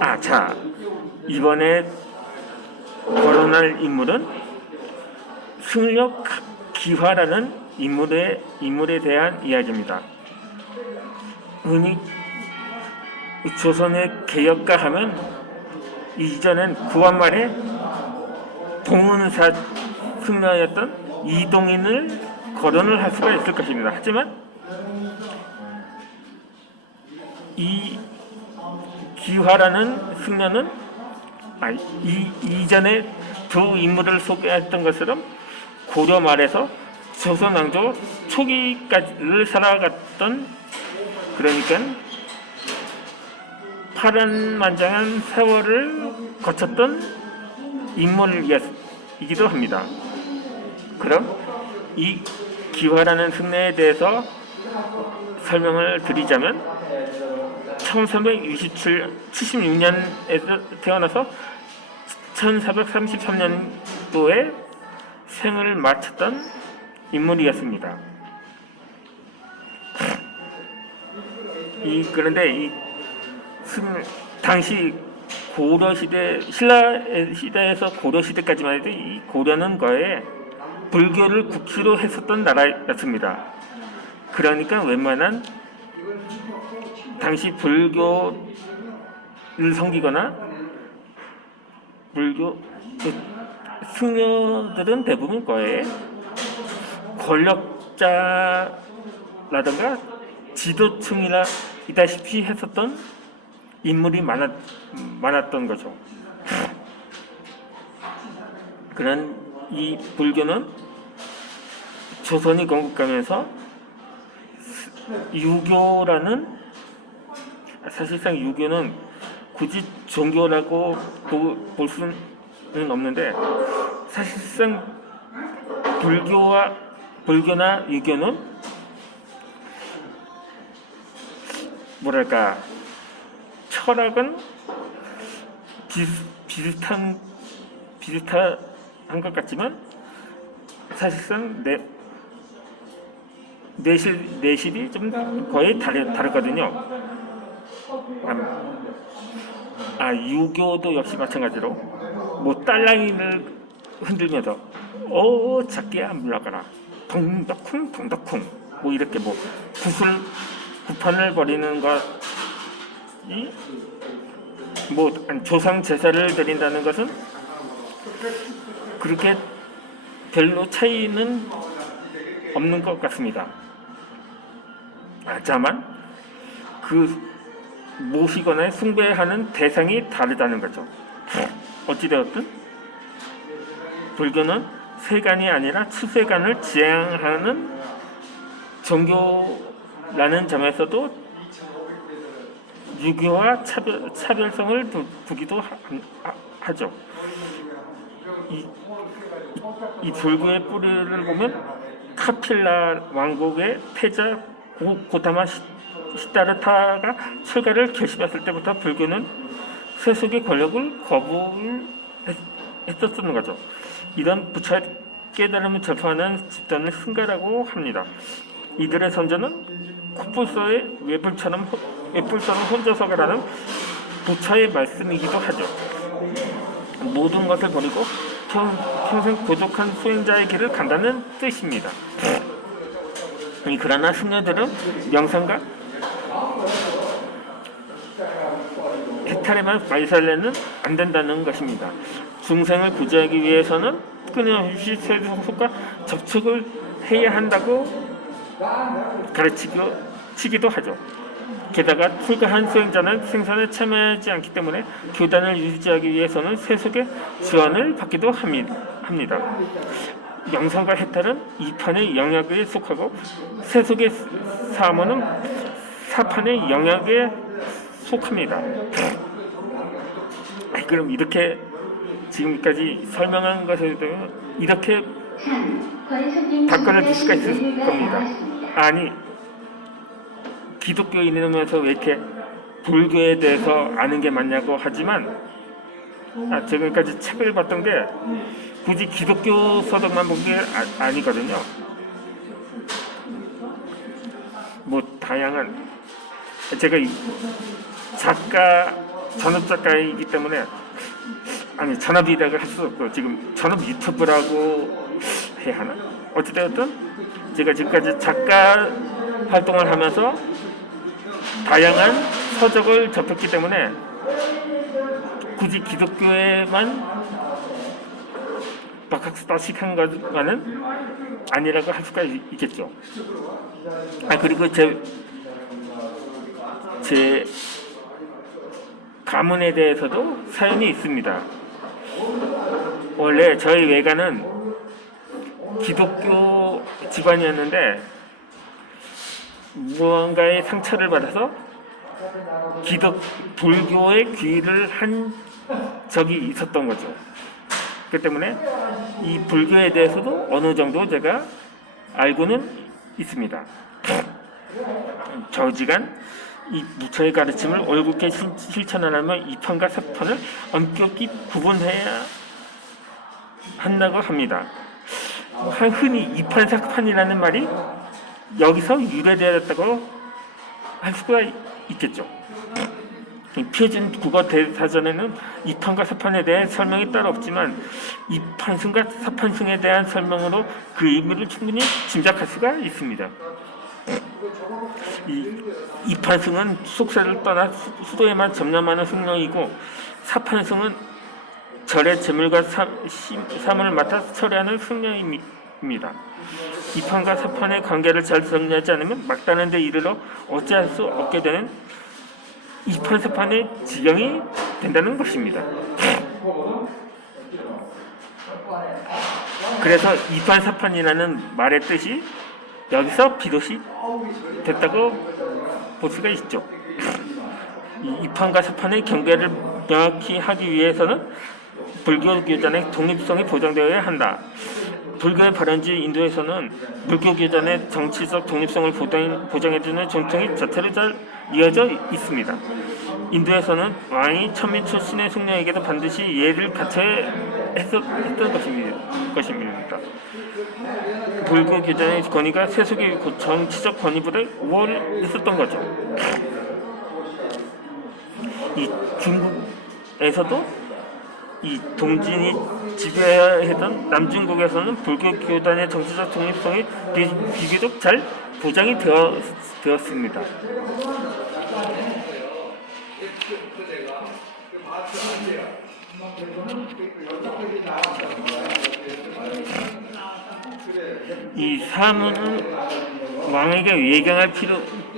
자, 이번에 거론할 인물은 승려 기화라는 인물에 대한 이야기입니다. 흔히 조선의 개혁가 하면 이전엔 구한말에 동은사 승려였던 이동인을 거론을 할 수가 있을 것입니다. 하지만 이 기화라는 승려는 이전에 두 인물을 소개했던 것처럼 고려 말에서 조선 왕조 초기까지를 살아갔던, 그러니까 파란만장한 세월을 거쳤던 인물이기도 합니다. 그럼 이 기화라는 승려에 대해서 설명을 드리자면 1376년에서 태어나서 1433년도에 생을 마쳤던 인물이었습니다. 그런데 당시 고려시대, 신라시대에서 고려시대까지만 해도 이 고려는 거에 불교를 국시로 했었던 나라였습니다. 그러니까 웬만한 당시 불교를 섬기거나 불교 승려들은 대부분 거에 권력자라든가 지도층이다시피 했었던 인물이 많았던 거죠. 그런 이 불교는 조선이 건국하면서 사실상 유교는 굳이 종교라고 볼 수는 없는데, 사실상 불교나 유교는 뭐랄까, 철학은 비슷한 것 같지만 사실상 내실이 좀 거의 다르거든요. 유교도 역시 마찬가지로 뭐 딸랑이를 흔들면서 작게야 물러가라, 덩덕쿵 뭐 이렇게 뭐 구판을 벌이는 것이 뭐 조상 제사를 드린다는 것은 그렇게 별로 차이는 없는 것 같습니다. 다만 그 모시거나 숭배하는 대상이 다르다는 거죠. 어찌되었든 불교는 세간이 아니라 추세간을 지향하는 종교라는 점에서도 유교와 차별성을 두기도 하죠. 이 불교의 뿌리를 보면 카필라 왕국의 패자 고타마 시다르타가 철가를 결심했을 때부터 불교는 세속의 권력을 거부했었던 거죠. 이런 부처의 깨달음을 접하는 집단을 승가라고 합니다. 이들의 선조는 콧불소에 외불처럼 혼자서 가라는 부처의 말씀이기도 하죠. 모든 것을 버리고 평생 부족한 수행자의 길을 간다는 뜻입니다. 그러나 승려들은 명상과 해탈에만 말살내는 안 된다는 것입니다. 중생을 구제하기 위해서는 끊임없이 세속과 접촉을 해야 한다고 가르치기도 하죠. 게다가 출가한 수행자는 생산에 참여하지 않기 때문에 교단을 유지하기 위해서는 세속의 지원을 받기도 합니다. 명상과 해탈은 이판의 영역에 속하고 세속의 사모는 사판의 영역에 속합니다. 그럼 이렇게 지금까지 설명한 것에 대해 이렇게 답변을 줄 수가 있을 겁니다. 아니, 기독교인이면서 왜 이렇게 불교에 대해서 아는 게 맞냐고 하지만, 지금까지 책을 봤던 게 굳이 기독교 서적만 본 게 아니거든요. 뭐 다양한, 제가 작가 전업 작가이기 때문에 아니 전업이라고 할 수 없고 지금 전업 유튜브라고 해야 하나? 어찌되었든 제가 지금까지 작가 활동을 하면서 다양한 서적을 접했기 때문에 굳이 기독교에만 박학다식한 것만은 아니라고 할 수가 있겠죠. 그리고 제 가문에 대해서도 사연이 있습니다. 원래 저희 외가는 기독교 집안이었는데 무언가의 상처를 받아서 불교에 귀의를 한 적이 있었던 거죠. 그렇기 때문에 이 불교에 대해서도 어느 정도 제가 알고는 있습니다. 저지간 이 부처의 가르침을 올곧게 실천하려면 이판과 사판을 엄격히 구분해야 한다고 합니다. 흔히 이판 사판이라는 말이 여기서 유래되었다고 할 수가 있겠죠. 표준 국어 대사전에는 이판과 사판에 대해 설명이 따로 없지만 이판승과 사판승에 대한 설명으로 그 의미를 충분히 짐작할 수가 있습니다. 이판승은 속세를 떠나 수도에만 점령하는 승령이고 사판승은 절의 재물과 사물을 맡아 처리하는 승령입니다. 이판과 사판의 관계를 잘 정리하지 않으면 막다른 데 이르러 어찌할 수 없게 되는 이판 사판의 지경이 된다는 것입니다. 그래서 이판 사판이라는 말의 뜻이 여기서 비롯이 됐다고 볼 수가 있죠. 이판과 사판의 경계를 명확히 하기 위해서는 불교 교단의 독립성이 보장되어야 한다. 불교의 발현지 인도에서는 불교 교단의 정치적 독립성을 보장해주는 전통이 자체로 잘 이어져 있습니다. 인도에서는 왕이 천민 출신의 승려에게도 반드시 예를 갖춰야 했던 것입니다. 불교 교단의 권위가 세속의 정치적 권위보다 우월했었던 거죠. 이 중국에서도 이 동진이 지배했던 남중국에서는 불교 교단의 정치적 독립성이 비교적 잘 보장이 되었습니다. 이 사문은 왕에게 예경할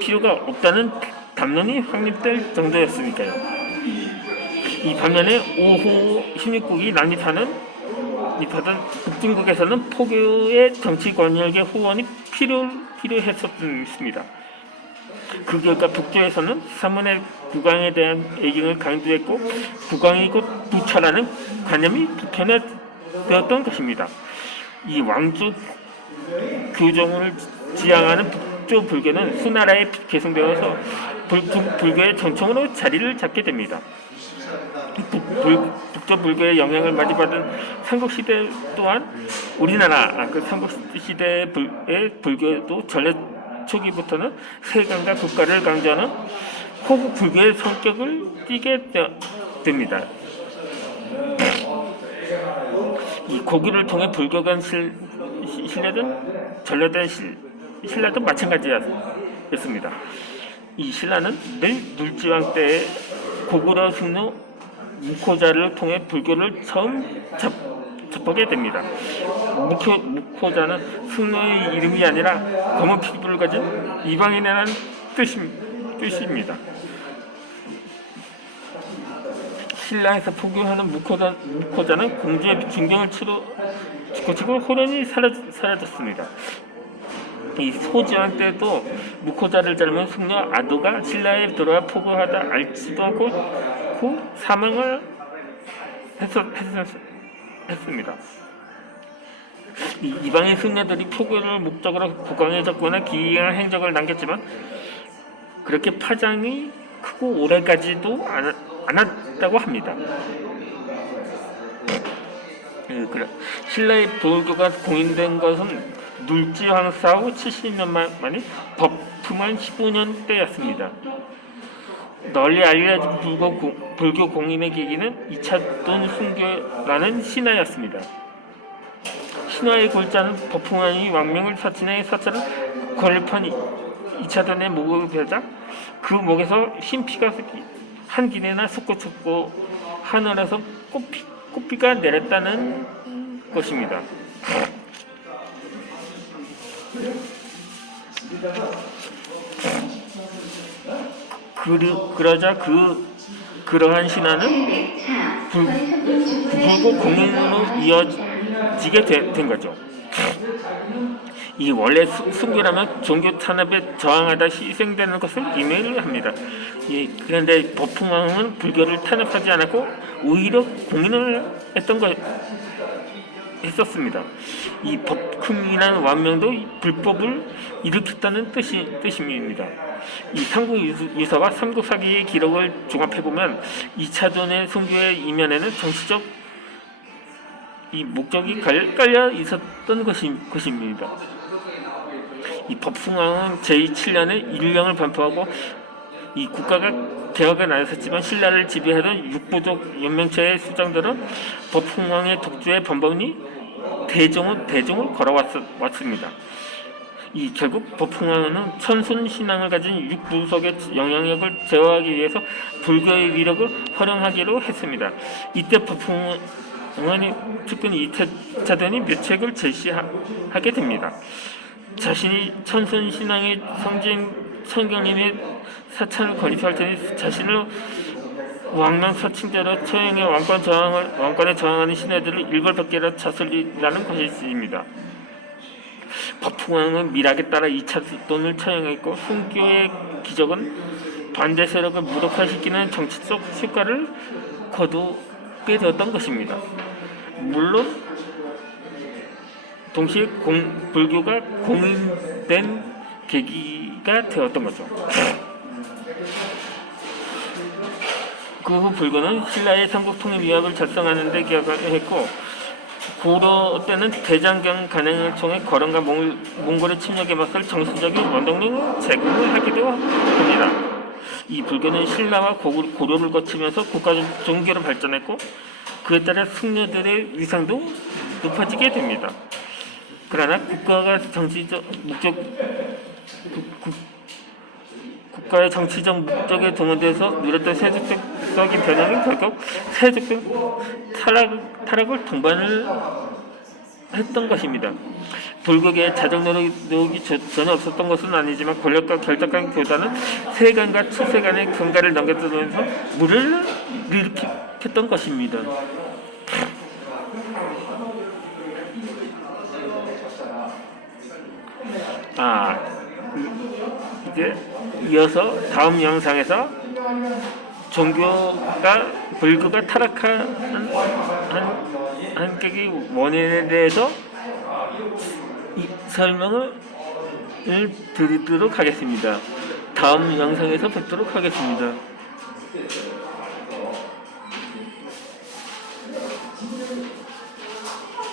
필요가 없다는 담론이 확립될 정도였으니까요. 이 반면에 5호 힘입국이 난입하던 북중국에서는 포교의 정치 권력의 후원이 필요했었습니다. 그 결과 북조에서는 사문의 국왕에 대한 애경을 강조했고 국왕이 곧 부처라는 관념이 보편화되었던 것입니다. 이 왕조 교정을 지향하는 북조 불교는 수나라에 개성되어서 불교의 정통으로 자리를 잡게 됩니다. 북조 불교의 영향을 많이 받은 삼국시대 또한 우리나라 삼국시대의 불교도 전래 초기부터는 세간과 국가를 강조하는 호국 불교의 성격을 띠게 됩니다. 이 고기를 통해 불교가 신뢰된 전래된 신라도 마찬가지였습니다. 이 신라는 늘 눌지왕 때의 고구려 승려 무코자를 통해 불교를 처음 접하게 됩니다. 무코자는 승려의 이름이 아니라 검은 피부를 가진 이방인이라는 뜻입니다. 신라에서 포교하는 무코자는 공주의 중경을 거치고 호련히 사라졌습니다. 이 소지왕 때도 무코자를 닮은 승려 아도가 신라에 들어와 포교하다 알지도 않고 사망을 했습니다. 이방인 승려들이 포교를 목적으로 국왕에 접근한 기이한 행적을 남겼지만 그렇게 파장이 크고 오래가지도 않았다고 합니다. 신라의 불교가 공인된 것은 눌지황사 후 70년 만에 법품한 15년 때였습니다. 널리 알려진 불교 공인의 계기는 이차돈 순교라는 신화였습니다. 신화의 골자는 법흥왕이 왕명을 사친의 사찰을 걸판 이차돈의 목을 베자 그 목에서 흰피가 한 길에나 솟구쳤고 하늘에서 꽃비가 내렸다는 것입니다. 그러자 그러한 신화는 불교 공인으로 이어지게 된 거죠. 이 원래 순교라면 종교 탄압에 저항하다 희생되는 것을 의미를 합니다. 그런데 법흥왕은 불교를 탄압하지 않았고 오히려 공인을 했었습니다. 이 법흥이라는 왕명도 불법을 일으켰다는 뜻입니다. 이 삼국유사와 삼국사기의 기록을 종합해보면 이차돈의 순교의 이면에는 정치적 목적이 깔려 있었던 것입니다. 이 법흥왕은 제7년에 일령을 반포하고 이 국가가 개혁에 나섰지만 신라를 지배하던 육부족 연맹체의 수장들은 법흥왕의 독주에 번번이 대종을 걸어왔습니다. 결국 법흥왕은 천순 신앙을 가진 육부족의 영향력을 제어하기 위해서 불교의 위력을 활용하기로 했습니다. 이때 법흥왕의 측근 이차돈이 묘책을 제시하게 됩니다. 자신이 천순 신앙의 성진 천경님의 사찰을 건립할 테니 자신을 왕명 사칭자로 처형해 왕권에 저항하는 신하들을 일벌백계로 다스리라는 것입니다. 법흥왕은 밀학에 따라 이차돈을 처형했고 순교의 기적은 반대 세력을 무력화시키는 정치적 효과를 거두게 되었던 것입니다. 물론 동시에 불교가 공인된 계기가 되었던 거죠. 그 후 불교는 신라의 삼국통일위협을 작성하는 데 기여했고 고려 때는 대장경 간행을 통해 거란과 몽골의 침략에 맞설 정신적인 원동력을 제공을 하기도 합니다. 이 불교는 신라와 고려를 거치면서 국가적 종교로 발전했고 그에 따라 승려들의 위상도 높아지게 됩니다. 그러나 국가의 정치적 목적에 동원돼서 누렸던 세속적인 변화는 결국 세속적 타락을 동반을 했던 것입니다. 불교계에 자정 노력이 전혀 없었던 것은 아니지만 권력과 결탁한 교단은 세간과 출세간의 경가를 넘겨두면서 물을 일으켰던 것입니다. 이제 이어서 다음 영상에서 불교가 타락한 한계의 원인에 대해서 설명을 드리도록 하겠습니다. 다음 영상에서 뵙도록 하겠습니다.